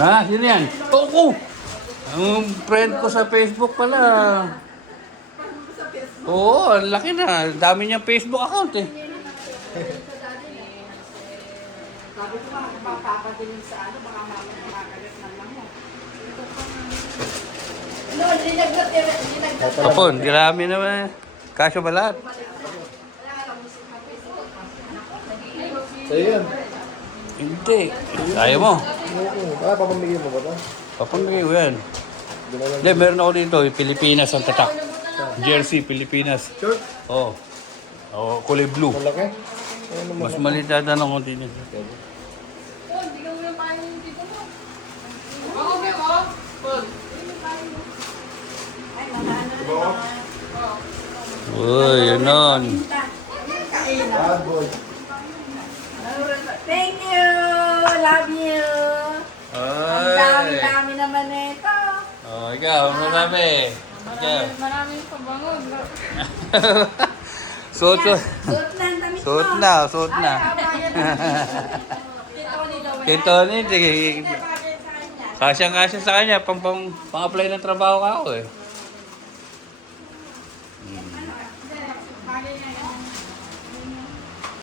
Ha? Sino yan? Oo! Ang friend ko sa Facebook pala. Oo, ang laki na. Dami niyang Facebook account eh. Sabi ko nga, papapatilin sa ano, baka mamaya makakagat na lang mo. No, dinagdat. Kapon, dirami naman. Kasyo ba lahat? Sa'yo yan. Hindi. Kaya mo. Baka papamigay mo ba ito? Papamigay ko yan. Hindi, meron ako dito. Pilipinas ang tatak. Jersey, Pilipinas. Sure. Oo. Oh, kulay blue. Malaki? Mas maliit yata ng konti niya. Uy, yun nun. Bad boy. Thank you! Love you! Ang Ay. dami-dami naman ito. Oh, ikaw, marami. Ikaw. Maraming pabangon. Suot, suot. Suot na ang damit mo. Suot na, suot na. Kay Tony, kasya-kasya sa kanya, pang-apply ng trabaho ka ako eh.